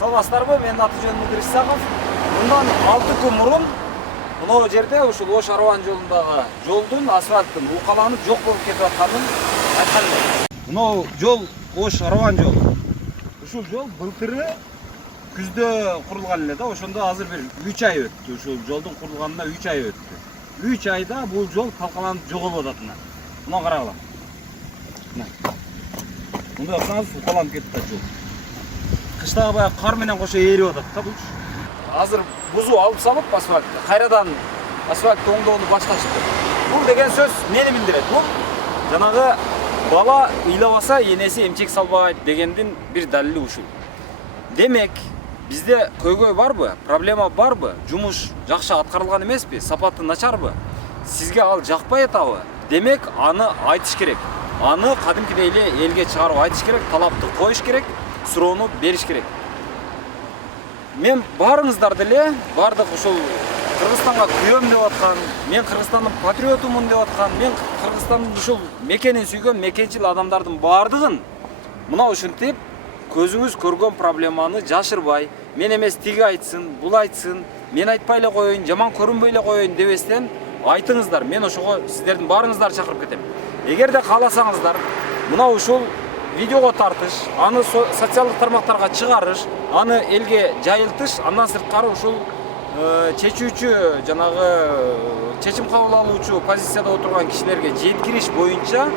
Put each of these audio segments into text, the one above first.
Саламатсыздарбы? Менин аты жөнүм Идрис Саков. Мындан 6 күн мурун мына жерде ушул Ош Арван жолундагы жолдун асфальттын укаланып жок болуп кетип атканын айткан элем. Мына жол Ош Арван жолу. Ушул жол былтыры күздө курулган эле да, ошондо азыр бир 3 ай өттү. Ушул жолдун курулганына 3 ай өттү. 3 айда бул жол талкаланып жоголуп атат мына. Мына карагыла. Мында аксаңыз укаланып кетип атат жол. Кыштагы баягы кар менен кошо ээрип атат да бул. Азыр бузуу алып салып асфальтты, кайрадан асфальтты оңдоону башташты. Бул деген сөз нени билдирет? Бул жанагы бала ыйлабаса энеси эмчек салбайт дегендин бир далили ушул. Демек, бизде көйгөй барбы? Проблема барбы? Жумуш жакшы аткарылган эмеспи? Сапаты начарбы? Сизге ал жакпай атабы? Демек, аны айтыш керек. Аны кадимкидей эле элге чыгарып айтыш керек, талапты коюш керек, суроону бериш керек. Мен барыңыздар деле, бардык ушул Кыргызстанга күйөм деп аткан, мен Кыргызстандын патриотумун деп аткан, мен Кыргызстандын ушул мекенин сүйгөн мекенчил адамдардын бардыгын мына ушинтип көзүңүз көргөн проблеманы жашырбай, мен эмес тиги айтсын, бул айтсын, мен айтпай эле коеюн, жаман көрүнбөй эле коеюн дебестен айтыңыздар. Мен ошого сиздердин баарыңыздарды чакырып кетем. Эгерде кааласаңыздар, мына ушул видеого тартыш, аны социалдык тармактарга чыгарыш, аны элге жайылтыш, андан сырткары ушул чечүүчү, жанагы чечим кабыл алуучу позицияда отурган кишилерге жеткириш боюнча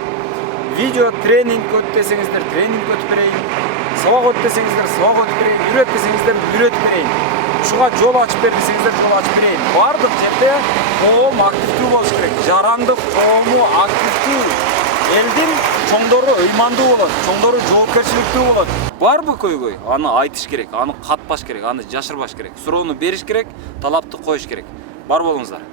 видео тренинг өт десеңиздер, тренинг өтүп берейин, сабак өт десеңиздер, сабак өтүп берейин, үйрөт десеңиздер, үйрөтүп берейин. Ушуга жол ачып бер десеңиздер, жол ачып берейин. Бардык жерде коом активдүү болуш керек. Жарандык коому активдүү. Элдин чоңдору ыймандуу болот, чоңдору жоопкерчиликтүү болот. Барбы көйгөй? Аны айтыш керек, аны катпаш керек, аны жашырбаш керек. Суроону бериш керек, талапты коюш керек. Бар болуңуздар.